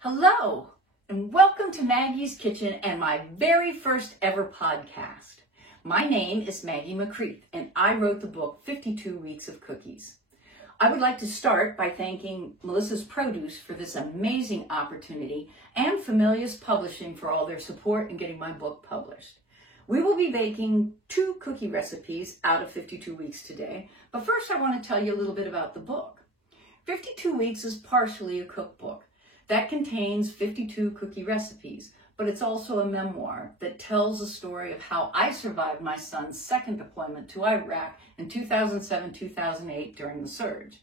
Hello, and welcome to Maggie's Kitchen and my very first ever podcast. My name is Maggie McCreath, and I wrote the book 52 Weeks of Cookies. I would like to start by thanking Melissa's Produce for this amazing opportunity and Familius Publishing for all their support in getting my book published. We will be baking 2 cookie recipes out of 52 weeks today, but first I want to tell you a little bit about the book. 52 Weeks is partially a cookbook that contains 52 cookie recipes, but it's also a memoir that tells the story of how I survived my son's second deployment to Iraq in 2007-2008 during the surge.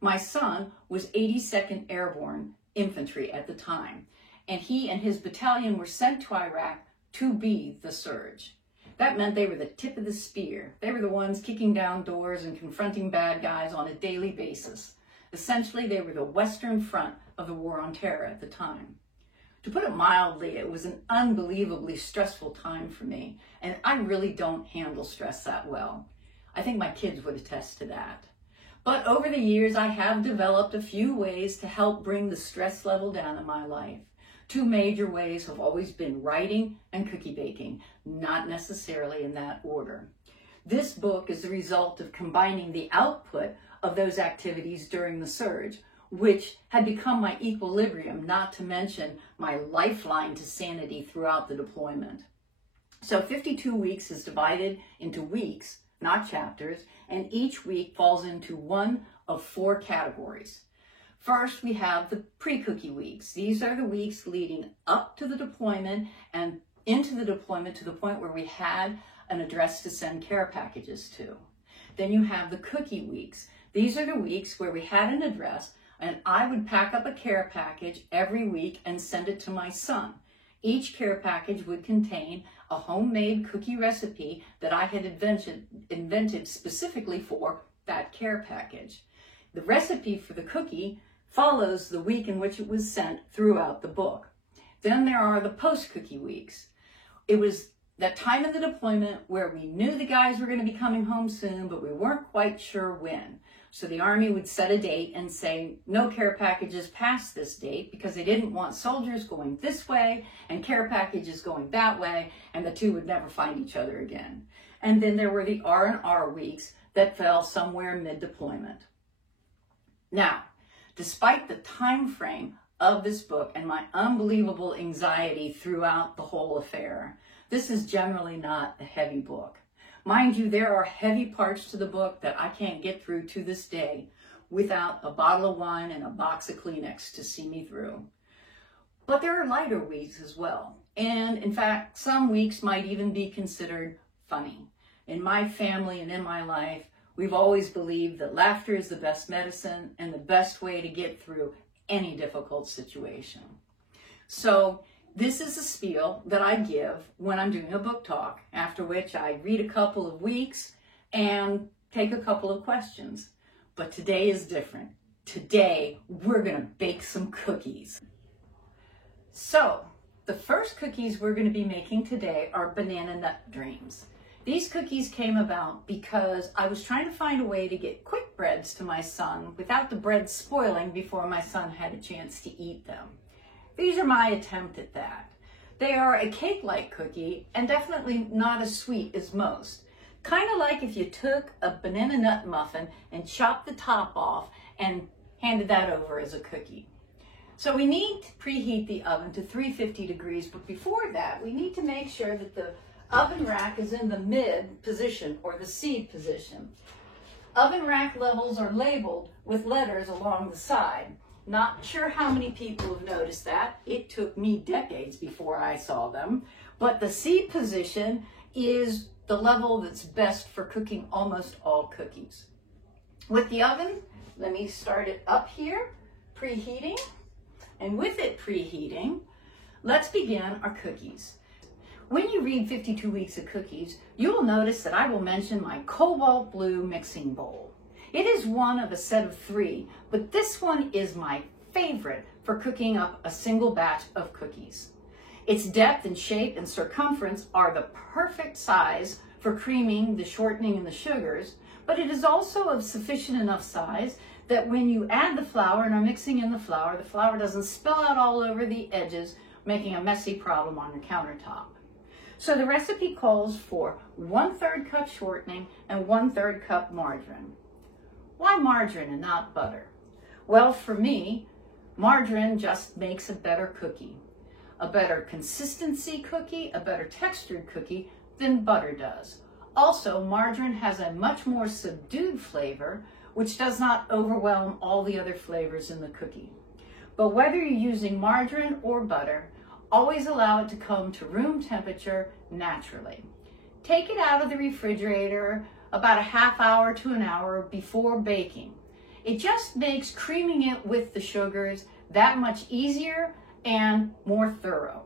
My son was 82nd Airborne Infantry at the time, and he and his battalion were sent to Iraq to be the surge. That meant they were the tip of the spear. They were the ones kicking down doors and confronting bad guys on a daily basis. Essentially, they were the Western Front of the War on Terror at the time. To put it mildly, it was an unbelievably stressful time for me, and I really don't handle stress that well. I think my kids would attest to that. But over the years, I have developed a few ways to help bring the stress level down in my life. 2 major ways have always been writing and cookie baking, not necessarily in that order. This book is the result of combining the output of those activities during the surge, which had become my equilibrium, not to mention my lifeline to sanity throughout the deployment. So 52 weeks is divided into weeks, not chapters, and each week falls into one of 4 categories. First, we have the pre-cookie weeks. These are the weeks leading up to the deployment and into the deployment to the point where we had an address to send care packages to. Then you have the cookie weeks. These are the weeks where we had an address and I would pack up a care package every week and send it to my son. Each care package would contain a homemade cookie recipe that I had invented specifically for that care package. The recipe for the cookie follows the week in which it was sent throughout the book. Then there are the post-cookie weeks. It was that time of the deployment where we knew the guys were going to be coming home soon, but we weren't quite sure when. So the Army would set a date and say no care packages past this date because they didn't want soldiers going this way and care packages going that way, and the 2 would never find each other again. And then there were the R&R weeks that fell somewhere mid-deployment. Now, despite the time frame of this book and my unbelievable anxiety throughout the whole affair, this is generally not a heavy book. Mind you, there are heavy parts to the book that I can't get through to this day without a bottle of wine and a box of Kleenex to see me through. But there are lighter weeks as well. And in fact, some weeks might even be considered funny. In my family and in my life, we've always believed that laughter is the best medicine and the best way to get through any difficult situation. So this is a spiel that I give when I'm doing a book talk, after which I read a couple of weeks and take a couple of questions. But today is different. Today, we're going to bake some cookies. So, the first cookies we're going to be making today are banana nut dreams. These cookies came about because I was trying to find a way to get quick breads to my son without the bread spoiling before my son had a chance to eat them. These are my attempt at that. They are a cake-like cookie and definitely not as sweet as most. Kind of like if you took a banana nut muffin and chopped the top off and handed that over as a cookie. So we need to preheat the oven to 350 degrees, but before that, we need to make sure that the oven rack is in the mid position or the C position. Oven rack levels are labeled with letters along the side. Not sure how many people have noticed that. It took me decades before I saw them. But the C position is the level that's best for cooking almost all cookies. With the oven, let me start it up here, preheating. And with it preheating, let's begin our cookies. When you read 52 Weeks of Cookies, you will notice that I will mention my cobalt blue mixing bowl. It is one of a set of 3, but this one is my favorite for cooking up a single batch of cookies. Its depth and shape and circumference are the perfect size for creaming, the shortening, and the sugars, but it is also of sufficient enough size that when you add the flour and are mixing in the flour doesn't spill out all over the edges, making a messy problem on your countertop. So the recipe calls for 1/3 cup shortening and 1/3 cup margarine. Why margarine and not butter? Well, for me, margarine just makes a better cookie. A better consistency cookie, a better textured cookie than butter does. Also, margarine has a much more subdued flavor, which does not overwhelm all the other flavors in the cookie. But whether you're using margarine or butter, always allow it to come to room temperature naturally. Take it out of the refrigerator about a half hour to an hour before baking. It just makes creaming it with the sugars that much easier and more thorough.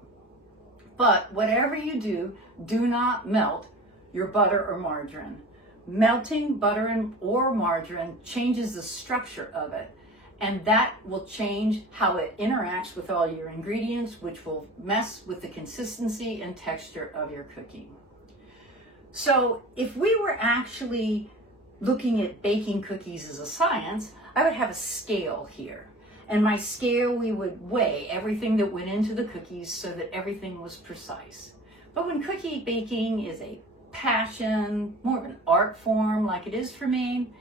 But whatever you do, do not melt your butter or margarine. Melting butter or margarine changes the structure of it, and that will change how it interacts with all your ingredients, which will mess with the consistency and texture of your cookie. So if we were actually looking at baking cookies as a science, I would have a scale here. And my scale, we would weigh everything that went into the cookies so that everything was precise. But when cookie baking is a passion, more of an art form like it is for me,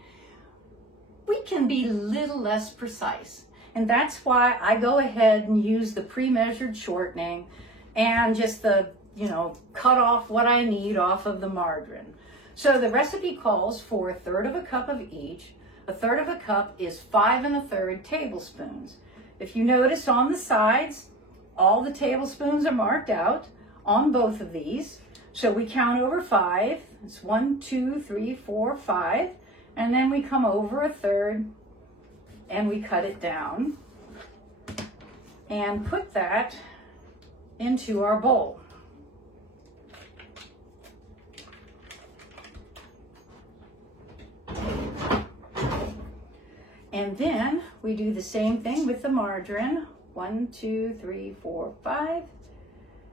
we can be a little less precise. And that's why I go ahead and use the pre-measured shortening and just cut off what I need off of the margarine. So the recipe calls for 1/3 cup of each. 1/3 cup is 5 1/3 tablespoons. If you notice on the sides, all the tablespoons are marked out on both of these. So we count over 5. It's 1, 2, 3, 4, 5. And then we come over 1/3 and we cut it down and put that into our bowl. And then we do the same thing with the margarine. 1, 2, 3, 4, 5,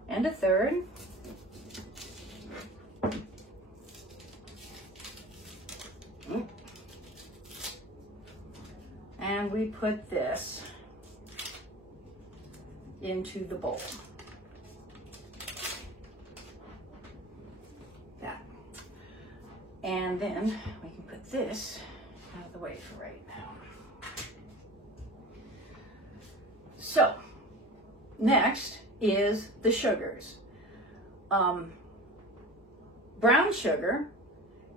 and 1/3. And we put this into the bowl. That. And then we can put this out of the way for right now. So, next is the sugars. Brown sugar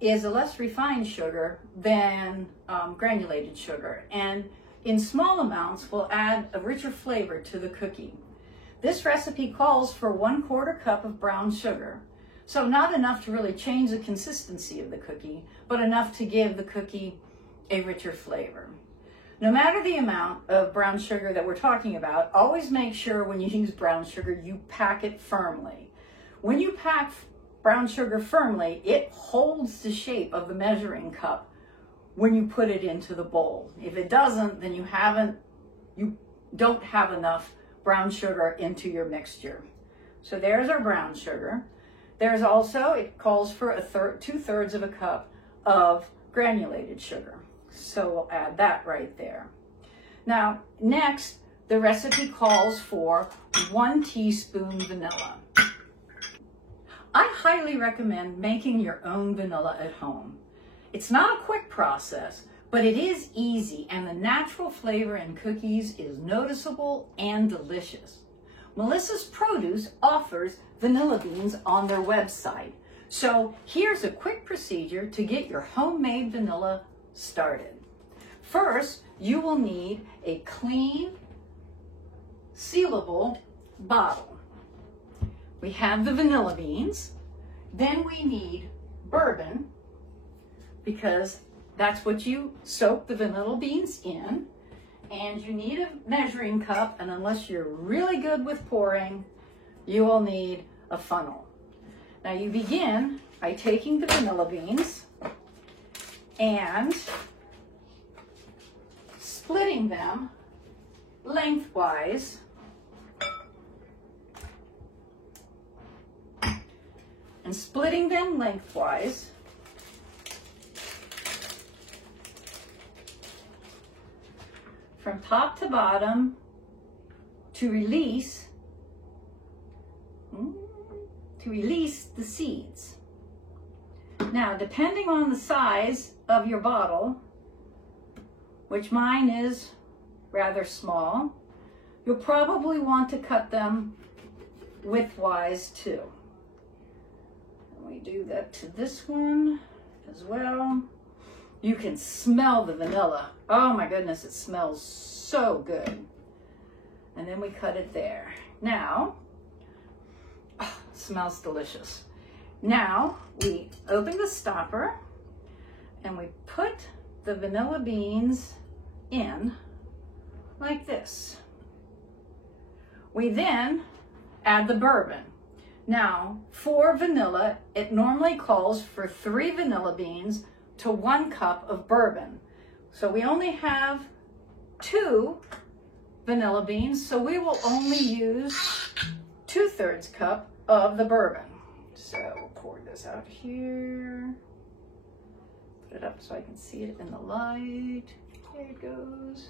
is a less refined sugar than granulated sugar, and in small amounts will add a richer flavor to the cookie. This recipe calls for 1/4 cup of brown sugar, so not enough to really change the consistency of the cookie, but enough to give the cookie a richer flavor. No matter the amount of brown sugar that we're talking about, always make sure when you use brown sugar, you pack it firmly. When you pack brown sugar firmly, it holds the shape of the measuring cup when you put it into the bowl. If it doesn't, then you don't have enough brown sugar into your mixture. So there's our brown sugar. There's also, it calls for 2/3 cup of granulated sugar. So we'll add that right there. Now, next, the recipe calls for 1 teaspoon vanilla. I highly recommend making your own vanilla at home. It's not a quick process, but it is easy, and the natural flavor in cookies is noticeable and delicious. Melissa's Produce offers vanilla beans on their website. So here's a quick procedure to get your homemade vanilla started. First, you will need a clean, sealable bottle. We have the vanilla beans. Then we need bourbon, because that's what you soak the vanilla beans in. And you need a measuring cup, and unless you're really good with pouring, you will need a funnel. Now you begin by taking the vanilla beans and splitting them lengthwise from top to bottom to release the seeds. Now, depending on the size of your bottle, which mine is rather small, you'll probably want to cut them widthwise too. And we do that to this one as well. You can smell the vanilla. Oh my goodness, it smells so good. And then we cut it there. Now, oh, it smells delicious. Now we open the stopper and we put the vanilla beans in like this. We then add the bourbon. Now, for vanilla, it normally calls for 3 vanilla beans to 1 cup of bourbon. So we only have 2 vanilla beans, so we will only use 2/3 cup of the bourbon. So we'll pour this out here. Put it up so I can see it in the light. There it goes.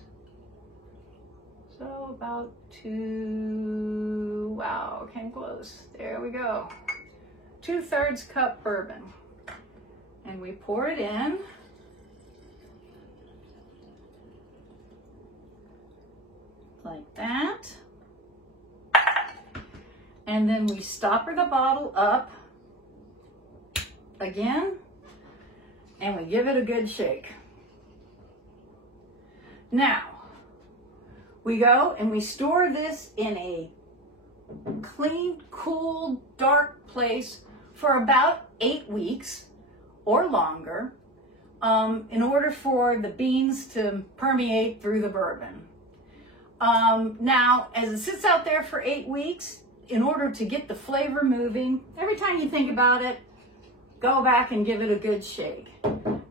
So about 2, wow, came close. There we go. 2/3 cup bourbon. And we pour it in. Like that. And then we stopper the bottle up again, and we give it a good shake. Now, we go and we store this in a clean, cool, dark place for about 8 weeks or longer in order for the beans to permeate through the bourbon. Now, as it sits out there for 8 weeks, in order to get the flavor moving, every time you think about it, go back and give it a good shake.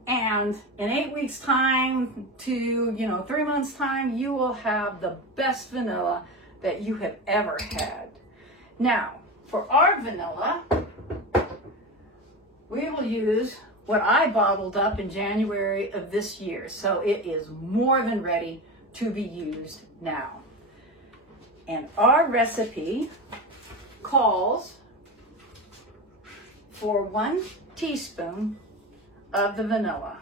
And in 8 weeks time to 3 months time, you will have the best vanilla that you have ever had. Now, for our vanilla, we will use what I bottled up in January of this year. So it is more than ready to be used now. And our recipe calls for 1 teaspoon of the vanilla.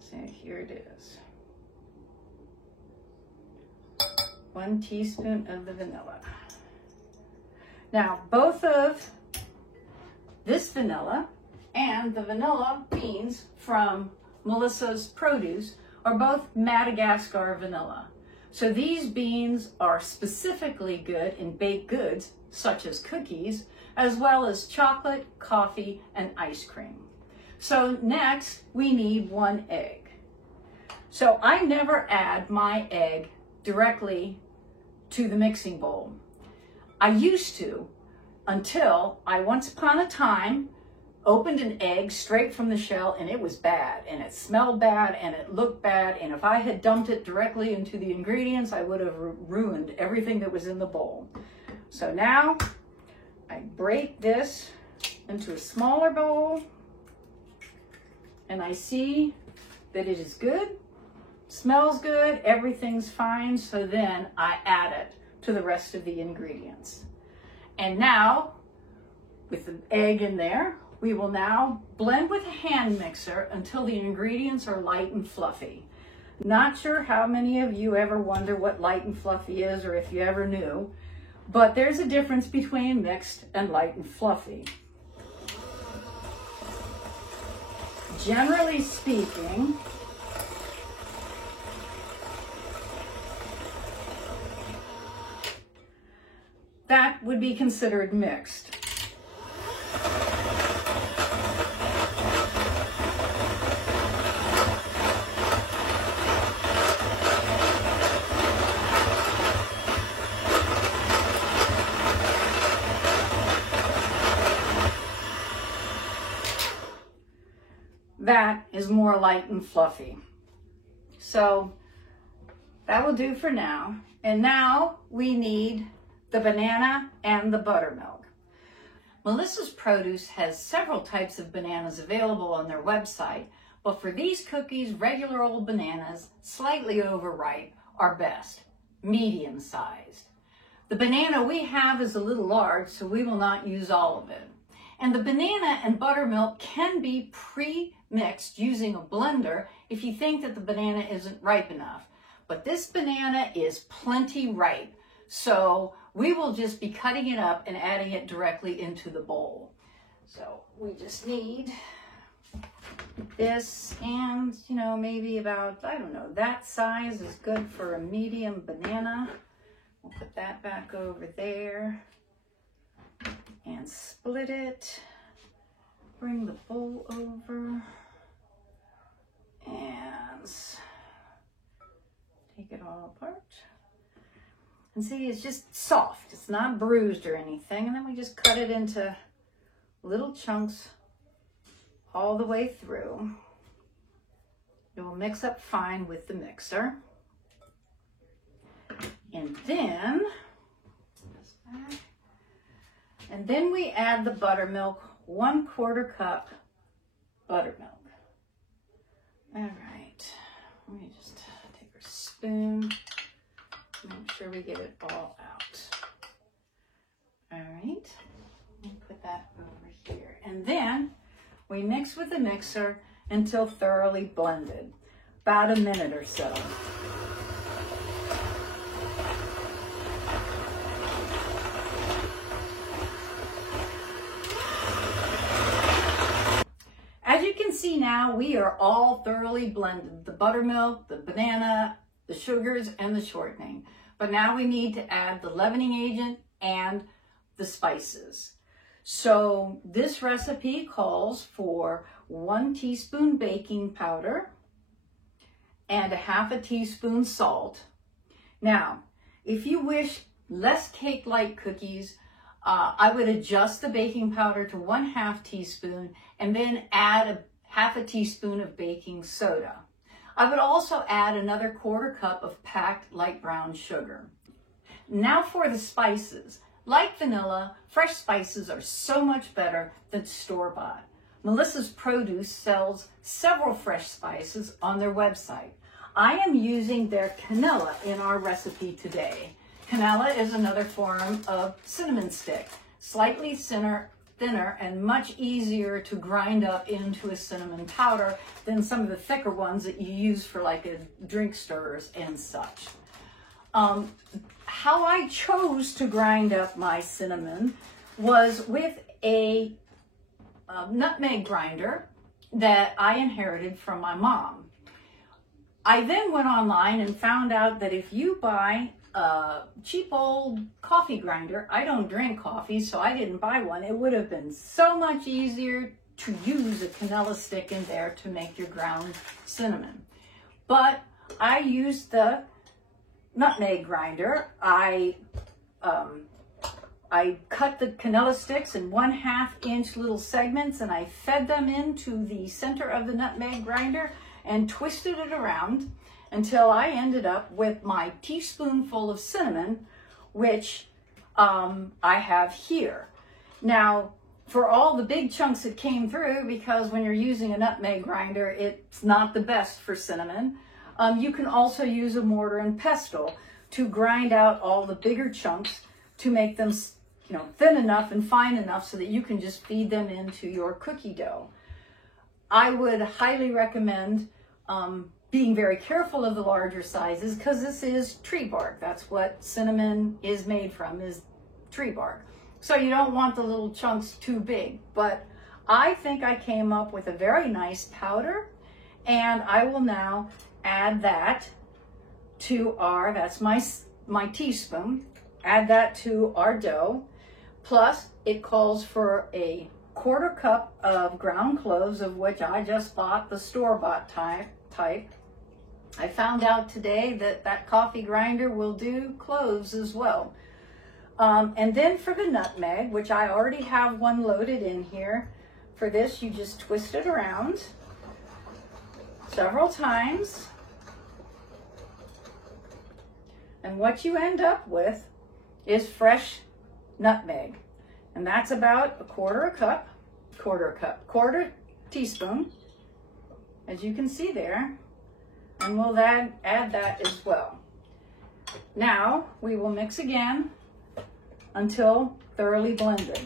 So here it is. 1 teaspoon of the vanilla. Now, both of this vanilla and the vanilla beans from Melissa's Produce are both Madagascar vanilla. So these beans are specifically good in baked goods, such as cookies, as well as chocolate, coffee, and ice cream. So next, we need 1 egg. So I never add my egg directly to the mixing bowl. I used to, until I once upon a time opened an egg straight from the shell, and it was bad, and it smelled bad, and it looked bad, and if I had dumped it directly into the ingredients, I would have ruined everything that was in the bowl. So now I break this into a smaller bowl, and I see that it is good, smells good, everything's fine, so then I add it to the rest of the ingredients. And now, with the egg in there, we will now blend with a hand mixer until the ingredients are light and fluffy. Not sure how many of you ever wonder what light and fluffy is, or if you ever knew, but there's a difference between mixed and light and fluffy. Generally speaking, that would be considered mixed. That is more light and fluffy. So that will do for now. And now we need the banana and the buttermilk. Melissa's Produce has several types of bananas available on their website, But for these cookies, regular old bananas, slightly overripe, are best, medium-sized. The banana we have is a little large, so we will not use all of it. And the banana and buttermilk can be pre-mixed using a blender if you think that the banana isn't ripe enough. But this banana is plenty ripe, so we will just be cutting it up and adding it directly into the bowl. So we just need this, and maybe about, I don't know, that size is good for a medium banana. We'll put that back over there and split it. Bring the bowl over and take it all apart. And see, it's just soft. It's not bruised or anything. And then we just cut it into little chunks all the way through. It will mix up fine with the mixer. And then we add the buttermilk, 1/4 cup buttermilk. All right, let me just take our spoon, make sure we get it all out. All right, put that over here. And then we mix with the mixer until thoroughly blended, about a minute or so. As you can see now, we are all thoroughly blended. The buttermilk, the banana, the sugars, and the shortening. But now we need to add the leavening agent and the spices. So this recipe calls for 1 teaspoon baking powder and 1/2 teaspoon salt. Now, if you wish less cake-like cookies, I would adjust the baking powder to 1/2 teaspoon and then add 1/2 teaspoon of baking soda. I would also add another 1/4 cup of packed light brown sugar. Now for the spices. Like vanilla, fresh spices are so much better than store-bought. Melissa's Produce sells several fresh spices on their website. I am using their cannella in our recipe today. Cannella is another form of cinnamon stick, slightly thinner and much easier to grind up into a cinnamon powder than some of the thicker ones that you use for like a drink stirrers and such. How I chose to grind up my cinnamon was with a nutmeg grinder that I inherited from my mom. I then went online and found out that if you buy a cheap old coffee grinder, I don't drink coffee, so I didn't buy one. It would have been so much easier to use a cannella stick in there to make your ground cinnamon. But I used the nutmeg grinder. I cut the cannella sticks in 1/2 inch little segments, and I fed them into the center of the nutmeg grinder and twisted it around until I ended up with my teaspoonful of cinnamon, which I have here. Now, for all the big chunks that came through, because when you're using a nutmeg grinder, it's not the best for cinnamon, you can also use a mortar and pestle to grind out all the bigger chunks to make them, thin enough and fine enough so that you can just feed them into your cookie dough. I would highly recommend being very careful of the larger sizes, because this is tree bark. That's what cinnamon is made from, is tree bark. So you don't want the little chunks too big. But I think I came up with a very nice powder, and I will now add that to that's my teaspoon, add that to our dough. Plus, it calls for a 1/4 cup of ground cloves, of which I just bought the store-bought type. I found out today that coffee grinder will do cloves as well. And then for the nutmeg, which I already have one loaded in here, for this you just twist it around several times. And what you end up with is fresh nutmeg. And that's about 1/4 teaspoon. as you can see there, and we'll add that as well. Now we will mix again until thoroughly blended.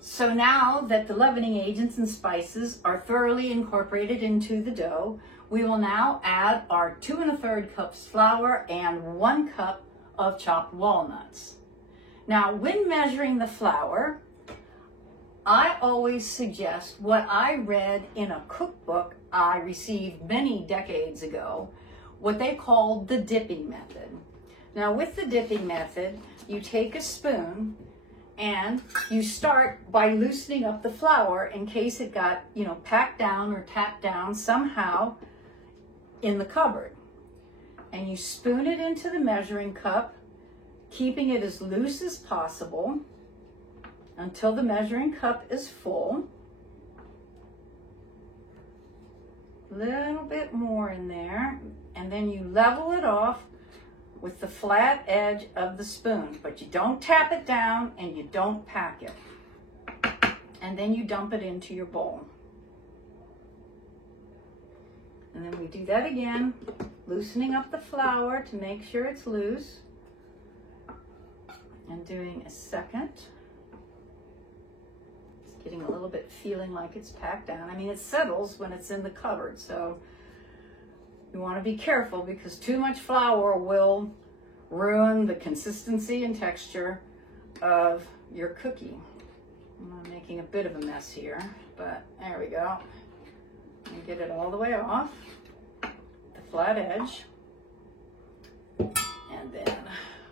So now that the leavening agents and spices are thoroughly incorporated into the dough, we will now add our 2 1/3 cups flour and 1 cup of chopped walnuts. Now, when measuring the flour, I always suggest what I read in a cookbook I received many decades ago, what they called the dipping method. Now, with the dipping method, you take a spoon and you start by loosening up the flour in case it got, packed down or tapped down somehow in the cupboard. And you spoon it into the measuring cup, keeping it as loose as possible until the measuring cup is full. A little bit more in there, and then you level it off with the flat edge of the spoon, but you don't tap it down and you don't pack it. And then you dump it into your bowl. And then we do that again, loosening up the flour to make sure it's loose, and doing a second. It's getting a little bit feeling like it's packed down. I mean, it settles when it's in the cupboard, so you want to be careful because too much flour will ruin the consistency and texture of your cookie. I'm making a bit of a mess here, but there we go. And get it all the way off the flat edge. And then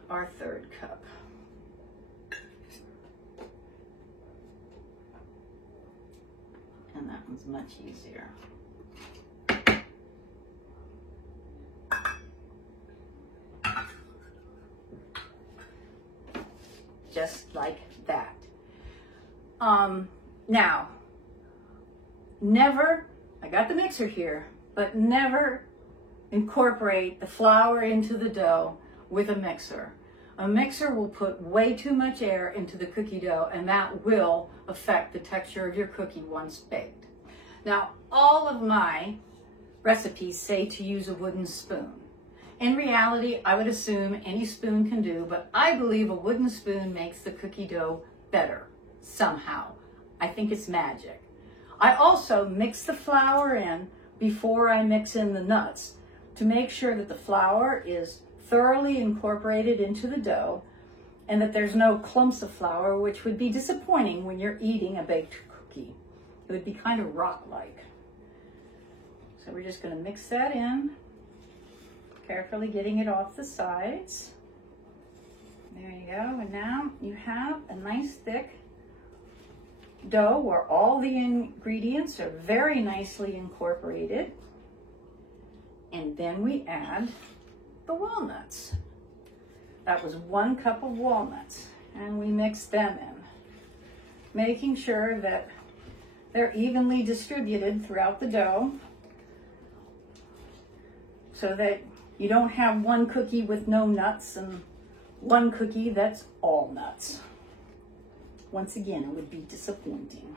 our 1/3 cup. And that one's much easier. Just like that. Now, never, I got the mixer here, but never incorporate the flour into the dough with a mixer. A mixer will put way too much air into the cookie dough, and that will affect the texture of your cookie once baked. Now, all of my recipes say to use a wooden spoon. In reality, I would assume any spoon can do, but I believe a wooden spoon makes the cookie dough better, somehow. I think it's magic. I also mix the flour in before I mix in the nuts to make sure that the flour is thoroughly incorporated into the dough and that there's no clumps of flour, which would be disappointing when you're eating a baked cookie. It would be kind of rock-like. So we're just going to mix that in, carefully getting it off the sides. There you go. And now you have a nice thick dough where all the ingredients are very nicely incorporated. And then we add the walnuts. That was 1 cup of walnuts, and we mix them in, making sure that they're evenly distributed throughout the dough so that you don't have one cookie with no nuts and one cookie that's all nuts. Once again, it would be disappointing.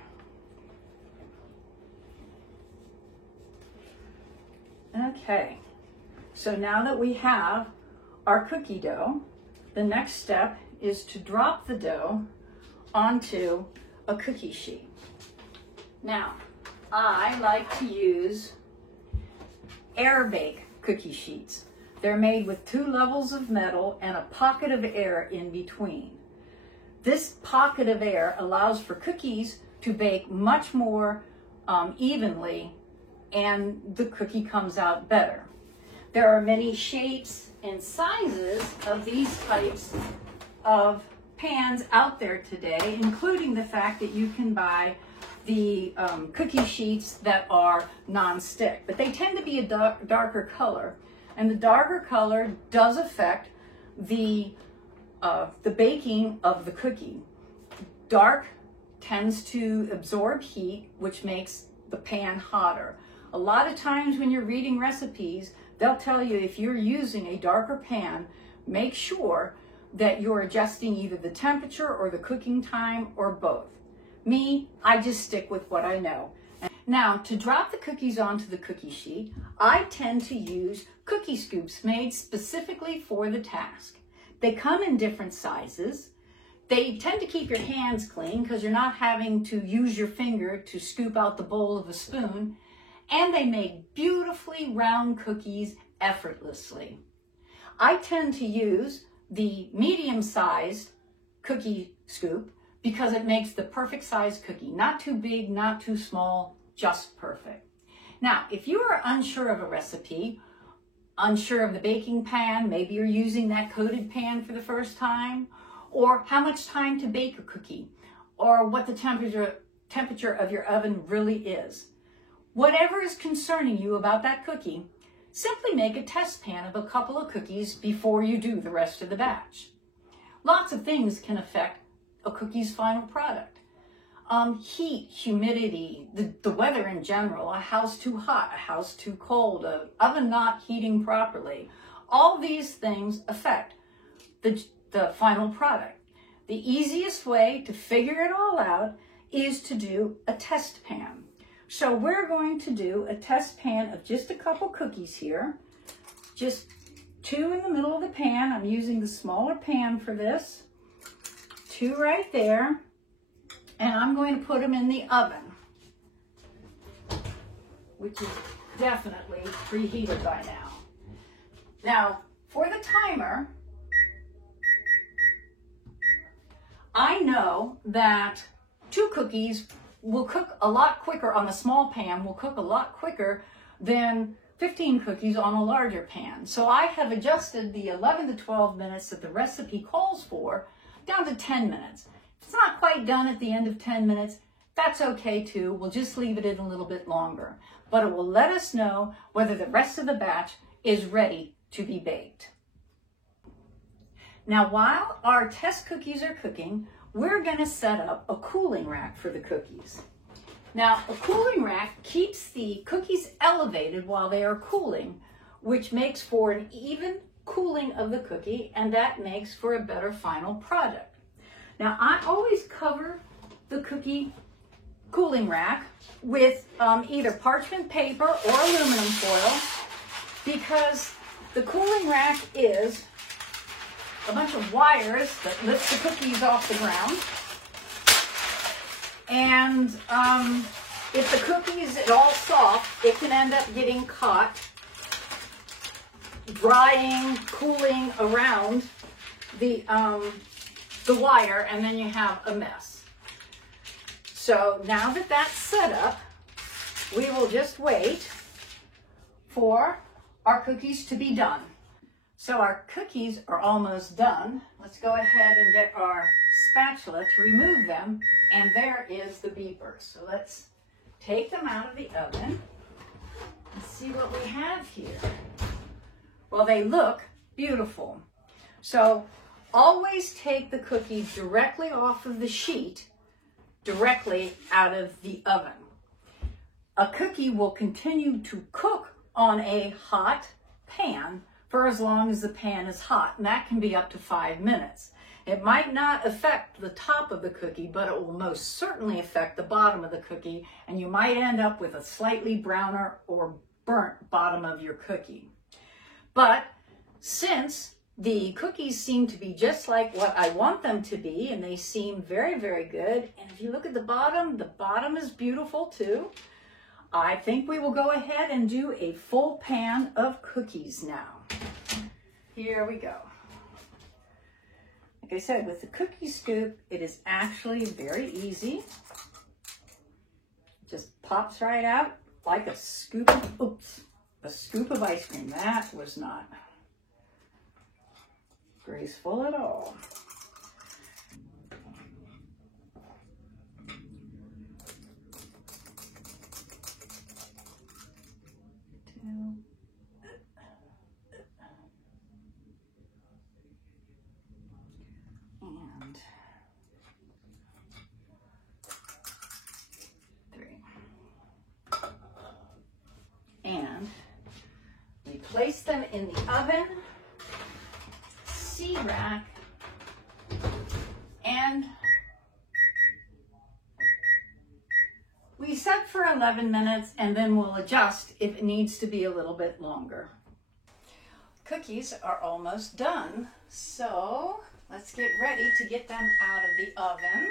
Okay, so now that we have our cookie dough, the next step is to drop the dough onto a cookie sheet. Now, I like to use air bake cookie sheets. They're made with 2 levels of metal and a pocket of air in between. This pocket of air allows for cookies to bake much more evenly, and the cookie comes out better. There are many shapes and sizes of these types of pans out there today, including the fact that you can buy the cookie sheets that are non-stick, but they tend to be a darker color, and the darker color does affect the baking of the cookie. Dark tends to absorb heat, which makes the pan hotter. A lot of times when you're reading recipes, they'll tell you if you're using a darker pan, make sure that you're adjusting either the temperature or the cooking time or both. Me, I just stick with what I know. Now, to drop the cookies onto the cookie sheet, I tend to use cookie scoops made specifically for the task. They come in different sizes. They tend to keep your hands clean because you're not having to use your finger to scoop out the bowl of a spoon. And they make beautifully round cookies effortlessly. I tend to use the medium-sized cookie scoop because it makes the perfect size cookie. Not too big, not too small, just perfect. Now, if you are unsure of a recipe, unsure of the baking pan, maybe you're using that coated pan for the first time, or how much time to bake a cookie, or what the temperature of your oven really is. Whatever is concerning you about that cookie, simply make a test pan of a couple of cookies before you do the rest of the batch. Lots of things can affect a cookie's final product. Heat, humidity, the weather in general, a house too hot, a house too cold, an oven not heating properly. All these things affect the final product. The easiest way to figure it all out is to do a test pan. So we're going to do a test pan of just a couple cookies here. Just 2 in the middle of the pan. I'm using the smaller pan for this. 2 right there. And I'm going to put them in the oven, which is definitely preheated by now. Now, for the timer, I know that 2 cookies will cook a lot quicker on a small pan, will cook a lot quicker than 15 cookies on a larger pan. So I have adjusted the 11 to 12 minutes that the recipe calls for down to 10 minutes. If it's not quite done at the end of 10 minutes, that's okay too. We'll just leave it in a little bit longer. But it will let us know whether the rest of the batch is ready to be baked. Now, while our test cookies are cooking, we're going to set up a cooling rack for the cookies. Now, a cooling rack keeps the cookies elevated while they are cooling, which makes for an even cooling of the cookie, and that makes for a better final product. Now, I always cover the cookie cooling rack with either parchment paper or aluminum foil because the cooling rack is a bunch of wires that lift the cookies off the ground. And if the cookies are all soft, it can end up getting caught drying, cooling around the wire, and then you have a mess. So now that that's set up, we will just wait for our cookies to be done. So our cookies are almost done. Let's go ahead and get our spatula to remove them, and there is the beeper. So let's take them out of the oven and see what we have here. Well, they look beautiful. So always take the cookie directly off of the sheet, directly out of the oven. A cookie will continue to cook on a hot pan for as long as the pan is hot, and that can be up to 5 minutes. It might not affect the top of the cookie, but it will most certainly affect the bottom of the cookie, and you might end up with a slightly browner or burnt bottom of your cookie. But since the cookies seem to be just like what I want them to be, and they seem very, very good, and if you look at the bottom is beautiful too. I think we will go ahead and do a full pan of cookies now. Here we go. Like I said, with the cookie scoop, it is actually very easy. It just pops right out like a scoop of ice cream. That was not graceful at all. And 3. And we place them in the oven, C-rack, and 11 minutes, and then we'll adjust if it needs to be a little bit longer. Cookies are almost done, so let's get ready to get them out of the oven.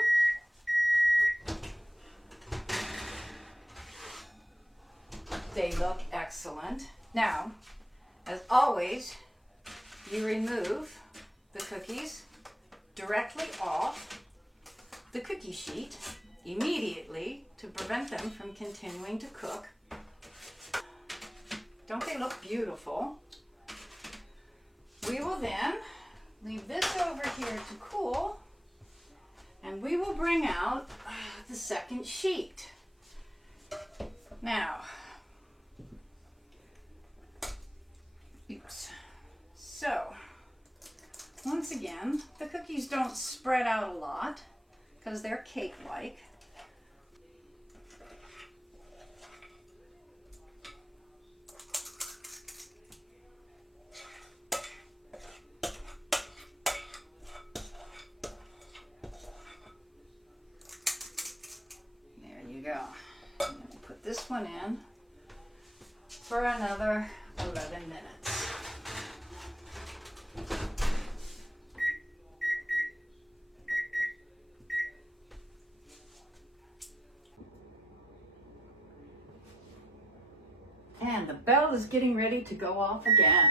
They look excellent. Now, as always, you remove the cookies directly off the cookie sheet immediately to prevent them from continuing to cook. Don't they look beautiful? We will then leave this over here to cool, and we will bring out the second sheet. Now, so, once again, the cookies don't spread out a lot because they're cake-like. There you go. I'm going to put this one in for another 11 minutes. And the bell is getting ready to go off again.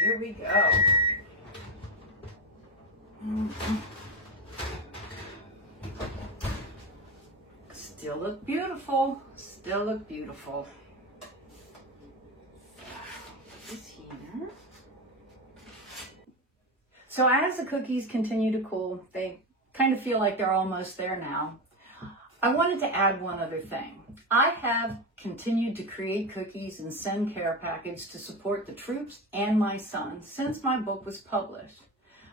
Here we go. Still look beautiful. Still look beautiful. This here. So as the cookies continue to cool, they kind of feel like they're almost there now. I wanted to add one other thing. I have continued to create cookies and send care package to support the troops and my son since my book was published.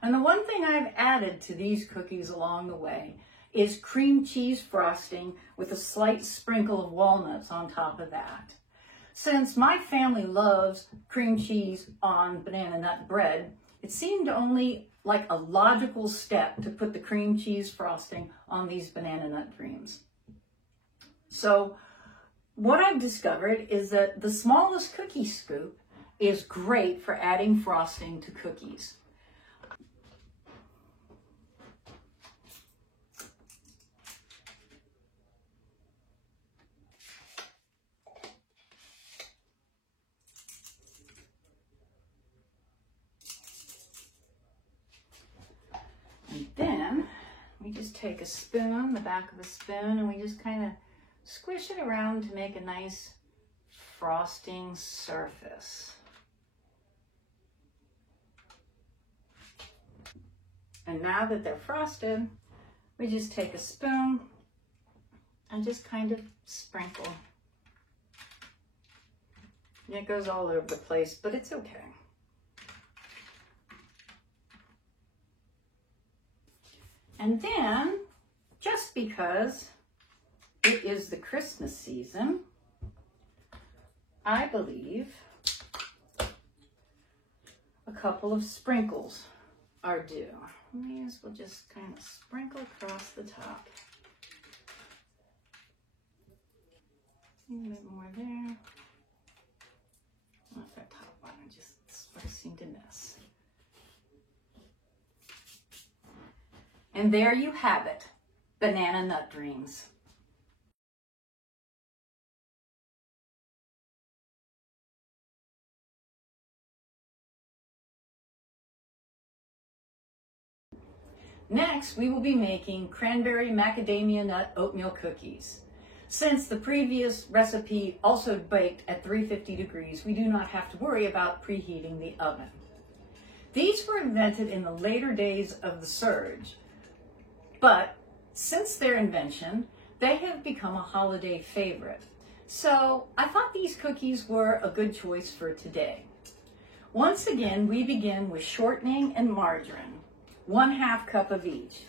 And the one thing I've added to these cookies along the way is cream cheese frosting with a slight sprinkle of walnuts on top of that. Since my family loves cream cheese on banana nut bread, it seemed only like a logical step to put the cream cheese frosting on these banana nut dreams. So what I've discovered is that the smallest cookie scoop is great for adding frosting to cookies. And then we just take a spoon, the back of a spoon, and we just kind of squish it around to make a nice frosting surface. And now that they're frosted, we just take a spoon and just kind of sprinkle. And it goes all over the place, but it's okay. And then, just because it is the Christmas season, I believe a couple of sprinkles are due. These will just kind of sprinkle across the top. A little bit more there. Not that top one, that's what I seem to miss. And there you have it, banana nut dreams. Next, we will be making cranberry macadamia nut oatmeal cookies. Since the previous recipe also baked at 350 degrees, we do not have to worry about preheating the oven. These were invented in the later days of the surge, but since their invention, they have become a holiday favorite. So I thought these cookies were a good choice for today. Once again, we begin with shortening and margarine, 1/2 cup of each.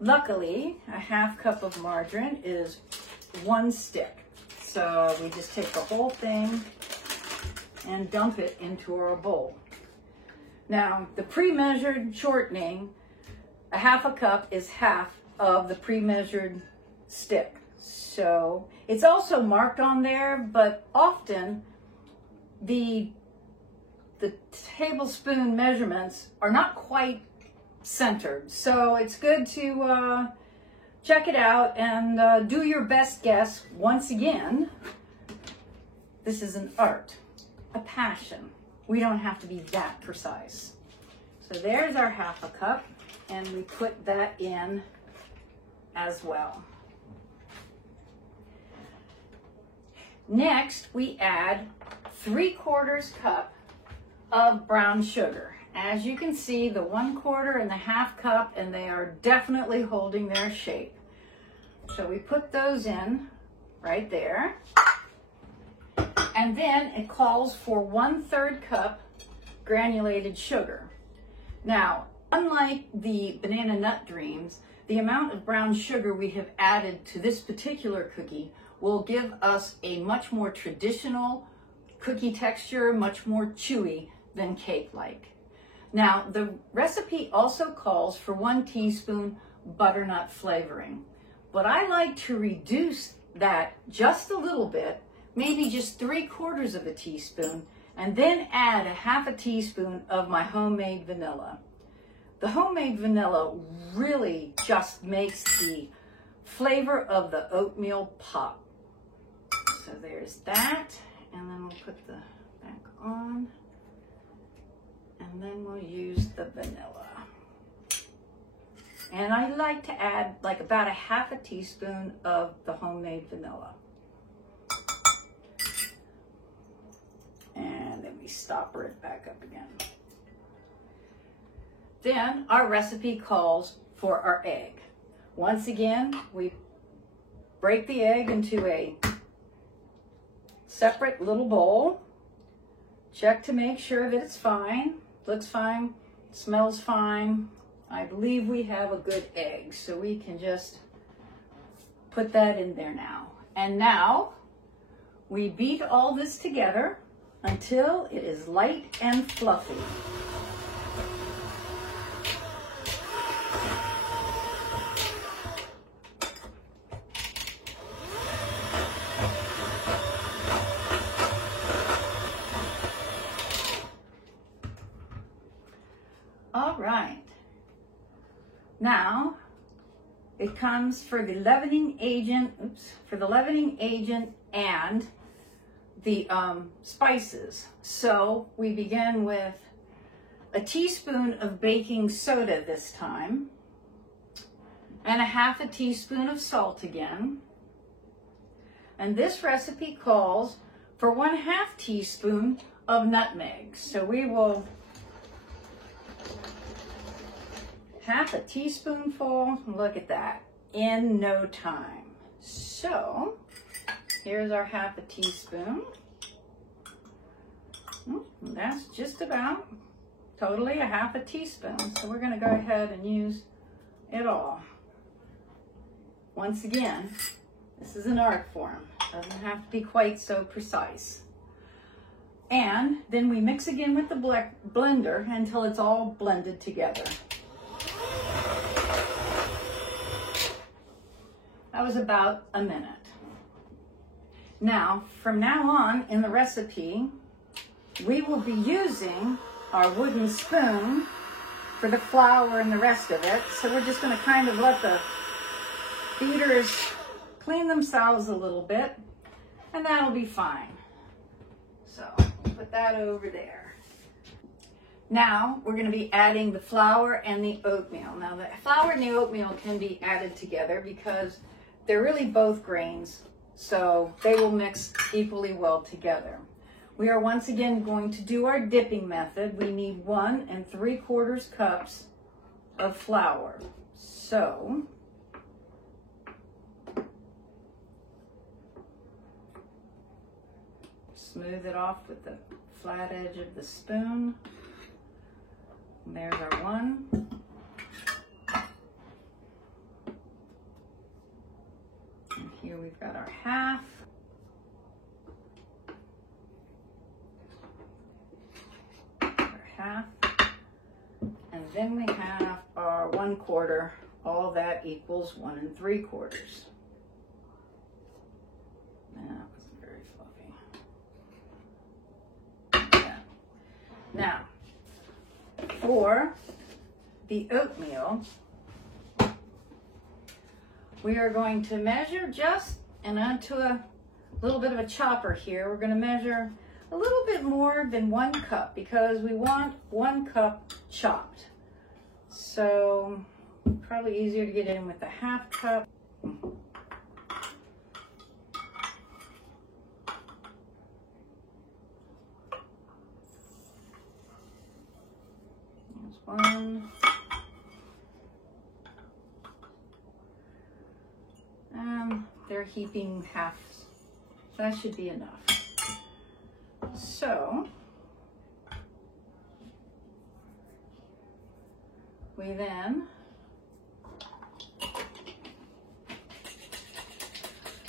Luckily, a 1/2 cup of margarine is 1 stick. So we just take the whole thing and dump it into our bowl. Now, the pre-measured shortening, a 1/2 cup is half of the pre-measured stick. So it's also marked on there, but often the tablespoon measurements are not quite centered. So it's good to check it out and do your best guess. Once again, this is an art, a passion. We don't have to be that precise. So there's our half a cup, and we put that in as well. Next, we add 3/4 cup of brown sugar. As you can see, the 1/4 and the half cup, and they are definitely holding their shape. So we put those in right there. And then it calls for 1/3 cup granulated sugar. Now, unlike the Banana Nut Dreams, the amount of brown sugar we have added to this particular cookie will give us a much more traditional cookie texture, much more chewy than cake-like. Now, the recipe also calls for 1 teaspoon butternut flavoring, but I like to reduce that just a little bit, maybe just 3/4 of a teaspoon, and then add a half a teaspoon of my homemade vanilla. The homemade vanilla really just makes the flavor of the oatmeal pop. So there's that, and then we'll put the back on, and then we'll use the vanilla. And I like to add like about a half a teaspoon of the homemade vanilla. And then we stopper it back up again. Then our recipe calls for our egg. Once again, we break the egg into a separate little bowl. Check to make sure that it's fine, looks fine, smells fine. I believe we have a good egg, so we can just put that in there now. And now we beat all this together until it is light and fluffy. All right. Now it comes for the leavening agent, and the spices. So we begin with a teaspoon of baking soda this time, and a half a teaspoon of salt again. And this recipe calls for 1/2 teaspoon of nutmeg. So we will half a teaspoonful, look at that, in no time. So here's our half a teaspoon. That's just about totally a half a teaspoon. So we're gonna go ahead and use it all. Once again, this is an art form. Doesn't have to be quite so precise. And then we mix again with the blender until it's all blended together. That was about a minute. Now, from now on in the recipe, we will be using our wooden spoon for the flour and the rest of it. So we're just going to kind of let the beaters clean themselves a little bit, and that'll be fine. So put that over there. Now we're going to be adding the flour and the oatmeal. Now the flour and the oatmeal can be added together because they're really both grains, so they will mix equally well together. We are once again going to do our dipping method. We need 1 3/4 cups of flour. So smooth it off with the flat edge of the spoon. And there's our 1. And here we've got our half. And then we have our 1/4. All that equals 1 3/4. Now, for the oatmeal, we are going to measure just, and onto a little bit of a chopper here, we're going to measure a little bit more than 1 cup because we want 1 cup chopped. So probably easier to get in with a 1/2 cup. There's 1. They're heaping halves. That should be enough. So we then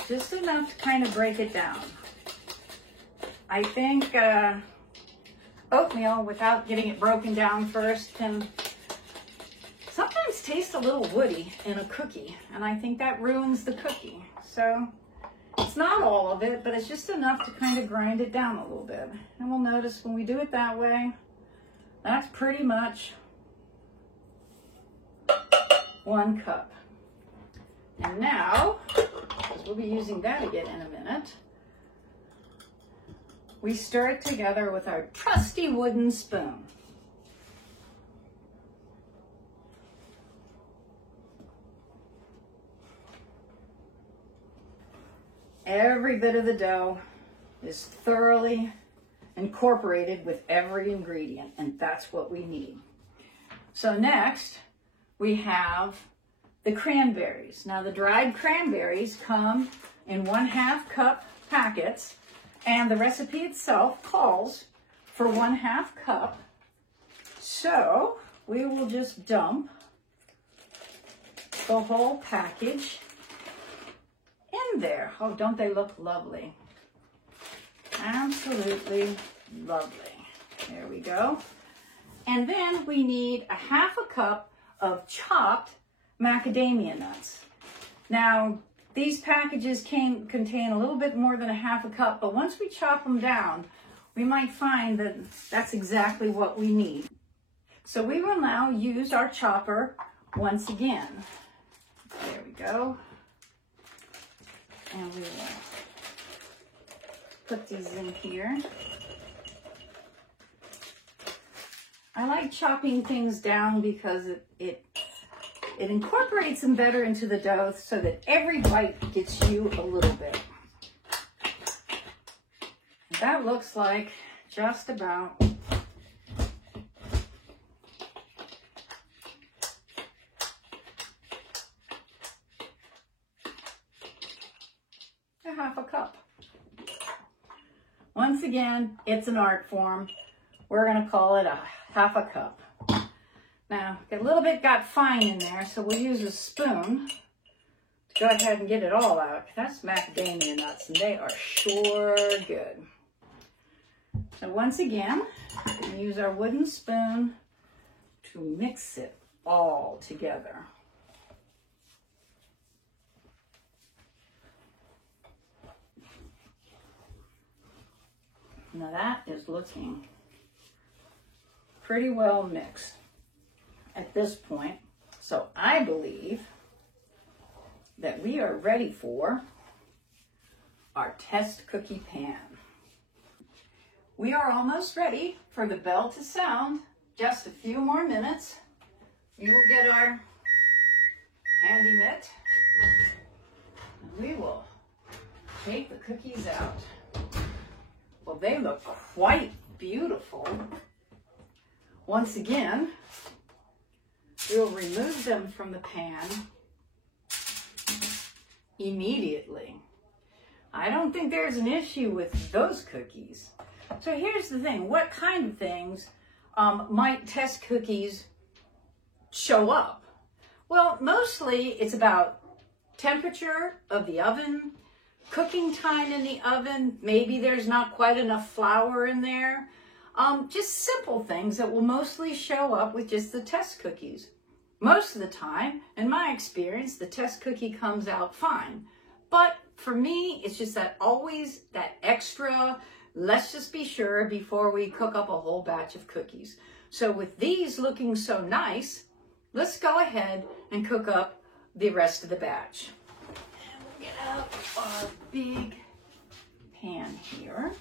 just enough to kind of break it down. I think oatmeal, without getting it broken down first, can sometimes taste a little woody in a cookie, and I think that ruins the cookie. So it's not all of it, but it's just enough to kind of grind it down a little bit. And we'll notice when we do it that way, that's pretty much 1 cup. And now, because we'll be using that again in a minute, we stir it together with our trusty wooden spoon. Every bit of the dough is thoroughly incorporated with every ingredient, and that's what we need. So next, we have the cranberries. Now the dried cranberries come in 1/2 cup packets, and the recipe itself calls for 1/2 cup. So we will just dump the whole package in there. Oh, don't they look lovely? Absolutely lovely. There we go. And then we need a 1/2 cup of chopped macadamia nuts. Now, these packages contain a little bit more than a 1/2 cup, but once we chop them down, we might find that that's exactly what we need. So we will now use our chopper once again. There we go. And we will put these in here. I like chopping things down because it incorporates them better into the dough so that every bite gets you a little bit. That looks like just about a 1/2 cup. Once again, it's an art form. We're going to call it a 1/2 cup. Now, a little bit got fine in there, so we'll use a spoon to go ahead and get it all out. That's macadamia nuts, and they are sure good. So once again, we use our wooden spoon to mix it all together. Now that is looking pretty well mixed at this point. So I believe that we are ready for our test cookie pan. We are almost ready for the bell to sound. Just a few more minutes. We will get our handy mitt and we will take the cookies out. Well, they look quite beautiful. Once again, we'll remove them from the pan immediately. I don't think there's an issue with those cookies. So here's the thing. What kind of things might test cookies show up? Well, mostly it's about temperature of the oven, cooking time in the oven, maybe there's not quite enough flour in there. Just simple things that will mostly show up with just the test cookies. Most of the time, in my experience, the test cookie comes out fine. But for me, it's just that always that extra let's just be sure before we cook up a whole batch of cookies. So with these looking so nice, let's go ahead and cook up the rest of the batch. And we'll get out our big pan here.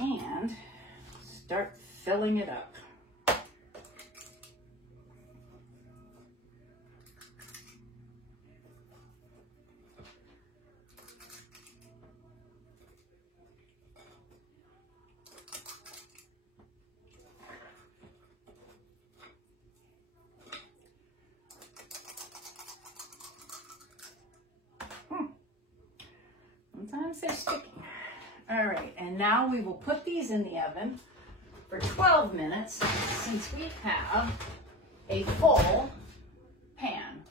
And start filling it up. Sometimes they're sticking. All right, and now we will put these in the oven for 12 minutes since we have a full pan.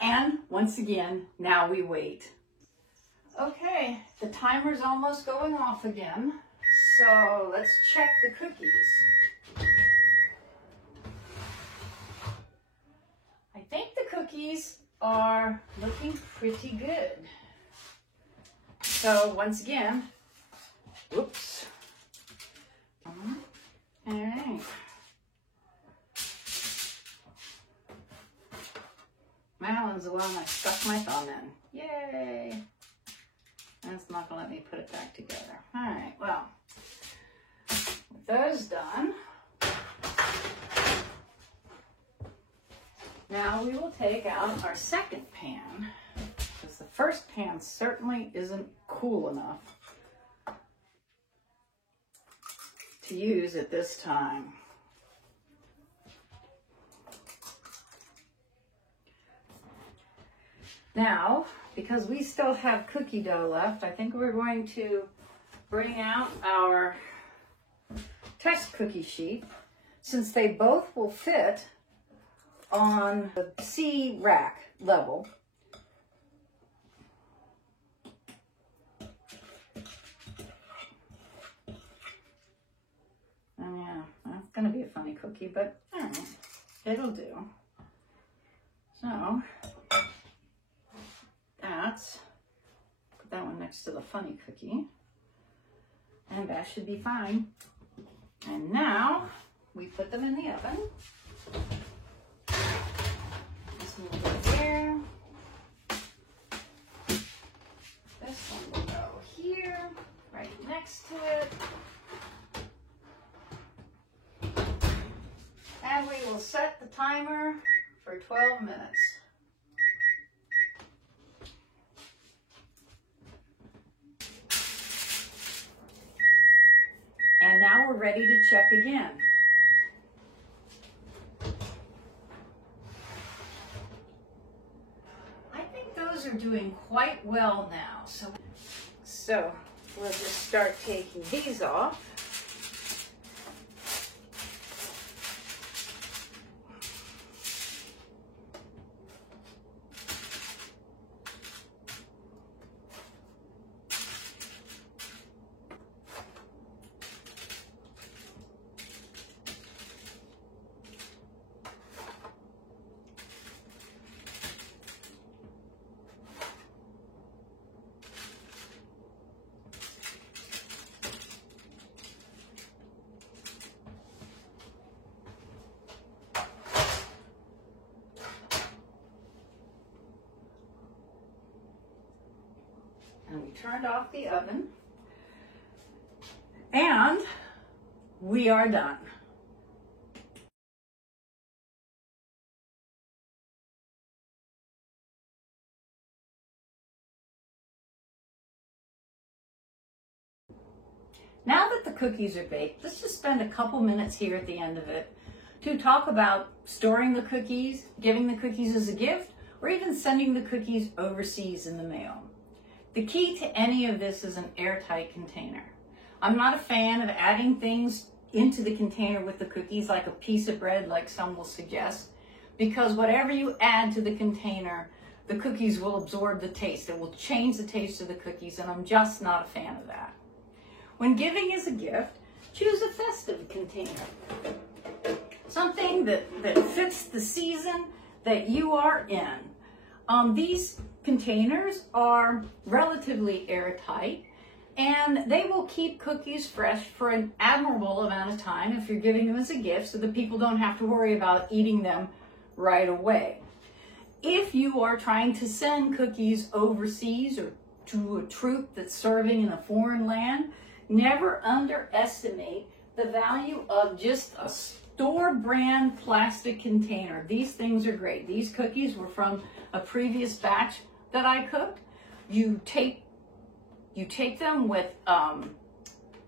And once again, now we wait. Okay, the timer's almost going off again, so let's check the cookies. I think the cookies are looking pretty good. So once again, whoops. All right. That one's the one I stuck my thumb in. Yay! That's not gonna let me put it back together. All right, well, with those done, now we will take out our second pan, because the first pan certainly isn't cool enough to use at this time. Now, because we still have cookie dough left, I think we're going to bring out our test cookie sheet, since they both will fit on the C rack level. Oh yeah, that's gonna be a funny cookie, but all right, it'll do. So that's, put that one next to the funny cookie, and that should be fine. And now we put them in the oven. This one will go there. This one will go here, right next to it. And we will set the timer for 12 minutes. And now we're ready to check again. I think those are doing quite well now. So we'll just start taking these off. And we turned off the oven, and we are done. Now that the cookies are baked, let's just spend a couple minutes here at the end of it to talk about storing the cookies, giving the cookies as a gift, or even sending the cookies overseas in the mail. The key to any of this is an airtight container. I'm not a fan of adding things into the container with the cookies, like a piece of bread, like some will suggest, because whatever you add to the container, the cookies will absorb the taste. It will change the taste of the cookies, and I'm just not a fan of that. When giving as a gift, choose a festive container. something that fits the season that you are in. These containers are relatively airtight, and they will keep cookies fresh for an admirable amount of time if you're giving them as a gift, so that people don't have to worry about eating them right away. If you are trying to send cookies overseas or to a troop that's serving in a foreign land, never underestimate the value of just a store brand plastic container. These things are great. These cookies were from a previous batch that I cooked. You tape them with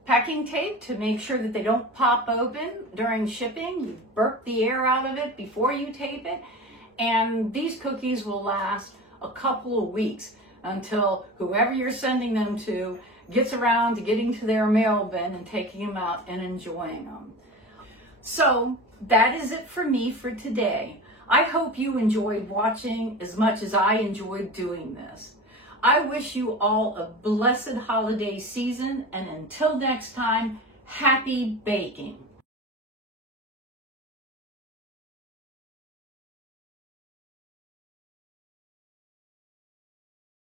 packing tape to make sure that they don't pop open during shipping. You burp the air out of it before you tape it. And these cookies will last a couple of weeks until whoever you're sending them to gets around to getting to their mail bin and taking them out and enjoying them. So that is it for me for today. I hope you enjoyed watching as much as I enjoyed doing this. I wish you all a blessed holiday season, and until next time, happy baking.